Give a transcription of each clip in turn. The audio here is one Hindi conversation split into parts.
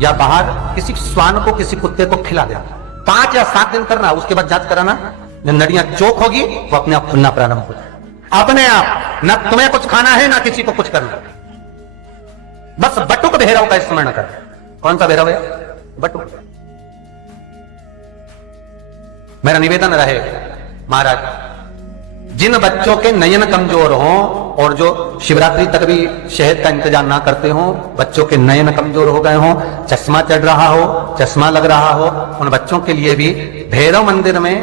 या बाहर किसी श्वान को, किसी कुत्ते को खिला देना। 5 या 7 दिन करना, उसके बाद जांच कराना। जब नड़ियां चौक होगी वो अपने आप खुलना प्रारंभ हो जाए, अपने आप। ना तुम्हें कुछ खाना है ना किसी को कुछ करना, बस बटुक भैरव का स्मरण कर। कौन सा भैरव है? बटुक। मेरा निवेदन रहे महाराज, जिन बच्चों के नयन कमजोर हों और जो शिवरात्रि तक भी शहद का इंतजाम ना करते हों, बच्चों के नयन कमजोर हो गए हों, चश्मा चढ़ रहा हो, चश्मा लग रहा हो, उन बच्चों के लिए भी भैरव मंदिर में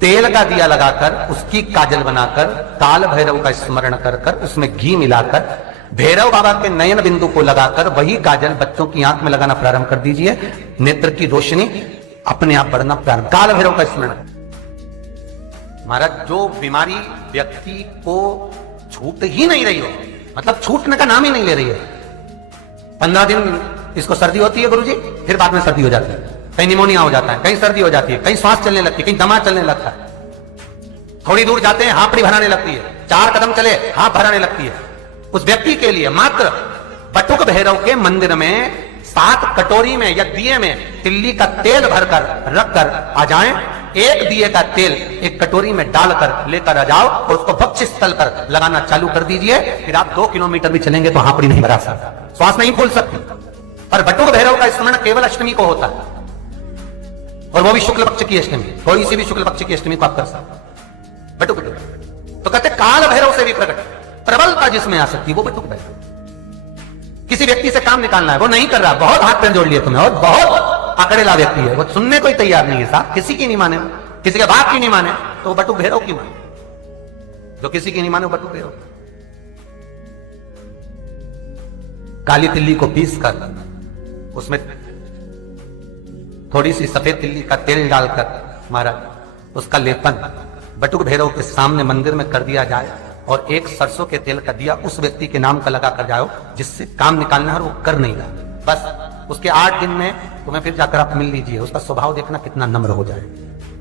तेल का दिया लगाकर, उसकी काजल बनाकर, काल भैरव का स्मरण कर कर, उसमें घी मिलाकर, भैरव बाबा के नयन बिंदु को लगाकर वही काजल बच्चों की आंख में लगाना प्रारंभ कर दीजिए। नेत्र की रोशनी अपने आप बढ़ना प्रारंभ। काल भैरव का स्मरण। महाराज, जो बीमारी व्यक्ति को छूट ही नहीं रही हो, मतलब छूटने का नाम ही नहीं ले रही है, 15 दिन इसको सर्दी होती है गुरुजी, फिर बाद में सर्दी हो जाती है, कहीं निमोनिया हो जाता है, कहीं सर्दी हो जाती है, कहीं सांस चलने लगती है, कहीं दमा चलने लगता है, थोड़ी दूर जाते हैं हांपड़ी भराने लगती है, 4 कदम चले हाथ भराने लगती है। उस व्यक्ति के लिए मात्र बटुक भैरव के मंदिर में 7 कटोरी में या दिए में तिल्ली का तेल भरकर रखकर आ जाएं। एक दिए का तेल एक कटोरी में डालकर लेकर आ जाओ और उसको वक्ष स्थल पर लगाना चालू कर दीजिए। फिर आप 2 किलोमीटर भी चलेंगे तो हांपड़ी नहीं भरा सकता, श्वास नहीं फूल सकती। पर बटुक भैरव का स्मरण केवल अष्टमी को होता है, और वो भी शुक्ल पक्ष की अष्टमी, थोड़ी सी भी शुक्ल पक्ष की अष्टमी को आप कर सकते। बटुक भैरव तो कहते काल भैरव से भी प्रकट प्रबलता जिसमें आ सकती है वो बटुक भैरव। किसी व्यक्ति से काम निकालना है, वो नहीं कर रहा, बहुत हाथ पैर जोड़ लिए तुम्हें, और बहुत अकड़ेला व्यक्ति है, वो सुनने को ही तैयार नहीं है, साहब किसी की नहीं माने, किसी के बाप की नहीं माने, तो वो बटुक भैरव की माने। जो किसी की नहीं माने वो बटुक भैरव। काली तिल्ली को पीस कर उसमें थोड़ी सी सफेद तिल्ली का तेल डालकर महाराज उसका लेपन बटुक भैरव के सामने मंदिर में कर दिया जाए, और एक सरसों के तेल का दिया उस व्यक्ति के नाम का लगा कर जाओ जिससे काम निकालना है, वो कर नहीं रहा। बस उसके 8 दिन में तुम्हें फिर जाकर आप मिल लीजिए, उसका स्वभाव देखना कितना नम्र हो जाए।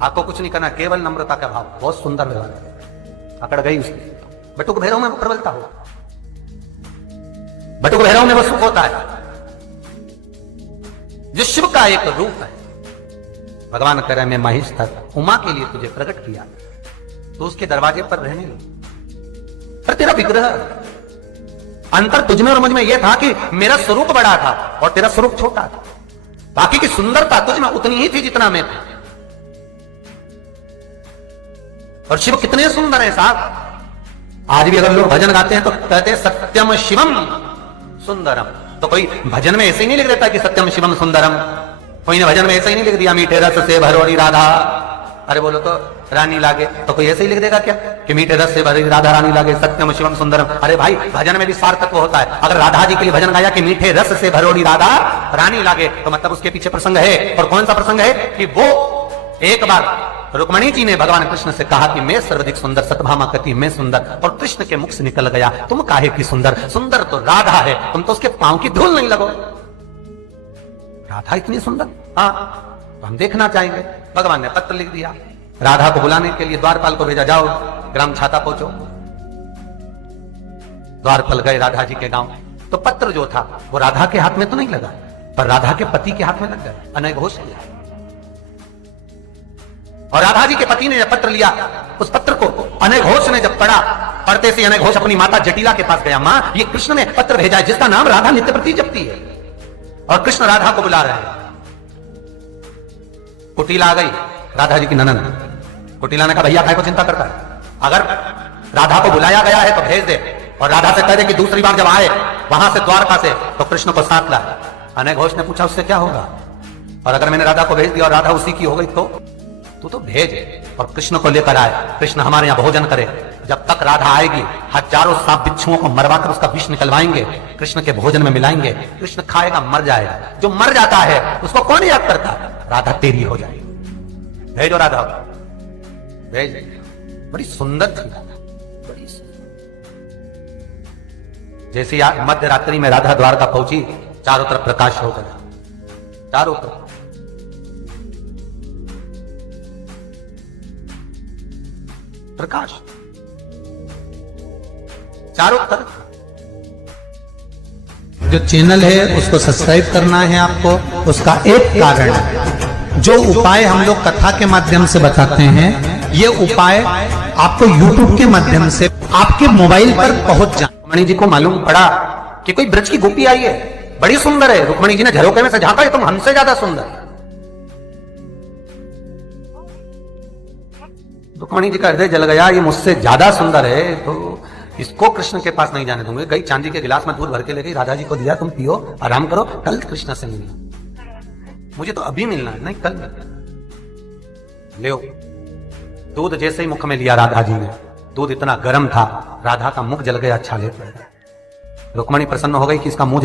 आपको कुछ नहीं करना, केवल नम्रता का भाव, बहुत सुंदर व्यवहार है। अकड़ गई उसकी। बटुक भैरव में वो प्रबलता हो, बटुक भैरव में वो सुख होता है जो शिव का एक रूप है। भगवान कह रहे मैं महिष तक उमा के लिए तुझे प्रकट किया, तो उसके दरवाजे पर रहने लगे। पर तेरा विग्रह अंतर तुझमें और मुझ में यह था कि मेरा स्वरूप बड़ा था और तेरा स्वरूप छोटा था। बाकी की सुंदरता तुझमें उतनी ही थी जितना मैं था। और शिव कितने सुंदर है साहब। आज भी अगर लोग भजन गाते हैं तो कहते हैं सत्यम शिवम सुंदरम। तो कोई भजन में ऐसे ही नहीं लिख देता कि सत्यम शिवम सुंदरम, कोई ने भजन में ऐसे ही नहीं लिख दिया मीठे रस से भरोड़ी राधा, अरे बोलो तो रानी लागे, तो कोई ऐसे ही लिख देगा क्या कि मीठे रस से भरी राधा रानी लागे सत्यम शिवम सुंदरम। अरे भाई, भजन में भी सार्थक होता है। अगर राधा जी के लिए भजन गाया कि मीठे रस से भरोड़ी राधा रानी लागे, तो मतलब उसके पीछे प्रसंग है। और कौन सा प्रसंग है कि वो एक बार रुक्मणी जी ने भगवान कृष्ण से कहा कि मैं सर्वाधिक सुंदर, सतभामा कहती मैं सुंदर, और कृष्ण के मुख से निकल गया तुम काहे की सुंदर, सुंदर तो राधा है, तुम तो उसके पांव की धूल नहीं लगो। राधा इतनी सुंदर, हाँ, तो हम देखना चाहेंगे। भगवान ने पत्र लिख दिया, राधा को बुलाने के लिए द्वारपाल को भेजा, जाओ ग्राम छाता पहुंचो। द्वारपाल गए राधा जी के गांव, तो पत्र जो था वो राधा के हाथ में तो नहीं लगा, पर राधा के पति के हाथ में लग गया, अनघोष लिया। और राधा जी के पति ने जब पत्र लिया, उस पत्र को अनघोष ने जब पढ़ा, पढ़ते से अनघोष अपनी माता जटिला के पास गया, मां ये कृष्ण ने पत्र भेजा है जिसका नाम राधा नित्य प्रति जपती है, और कृष्ण राधा को बुला रहे हैं। कुटिला आ गई, राधा जी की ननद। कुटिला ने कहा भैया काय को चिंता करता है, अगर राधा को बुलाया गया है तो भेज दे, और राधा से कह दे कि दूसरी बार जब आए वहां से द्वारका से तो कृष्ण को साथ ला। अनघोष ने पूछा उससे क्या होगा, और अगर मैंने राधा को भेज दिया और राधा उसी की हो गई तो तू तो भेज और कृष्ण को लेकर आए, कृष्ण हमारे यहां भोजन करे। जब तक राधा आएगी हजारों सांप बिच्छुओं को मरवाकर उसका विष निकलवाएंगे, कृष्ण के भोजन में मिलाएंगे, कृष्ण खाएगा मर जाएगा। जो मर जाता है उसको कौन याद करता, राधा तेरी हो जाएगी। भेजो राधा, भेज। बड़ी सुंदर थी राधा, बड़ी सुंदर। जैसे मध्य रात्रि में राधा द्वारका पहुंची, चारों तरफ प्रकाश हो गया, चारों तरफ प्रकाश, चारों तरफ। जो चैनल है उसको सब्सक्राइब करना है आपको। उसका एक कारण है, जो उपाय हम लोग कथा के माध्यम से बताते हैं, ये उपाय आपको YouTube के माध्यम से आपके मोबाइल पर पहुंच जाए। रुक्मणी जी को मालूम पड़ा कि कोई ब्रज की गोपी आई है, बड़ी सुंदर है। रुक्मणी जी ने झरोखे में से झांका, है तुम हमसे ज्यादा सुंदर। रुक्मणी जी का हृदय जल गया, ये मुझसे ज्यादा सुंदर है तो इसको कृष्ण के पास नहीं जाने दूंगे। गई चांदी के गिलास में दूध भर के ले गई, राधा जी को दिया, तुम पियो, आराम करो, कल कृष्ण से मिलना। मुझे तो अभी मिलना है, नहीं कल। ले दूध जैसे ही मुख में लिया राधा जी ने, दूध इतना गर्म था, राधा का मुख जल गया, छाले पड़ गए। रुक्मणी प्रसन्न हो गई कि इसका मुंह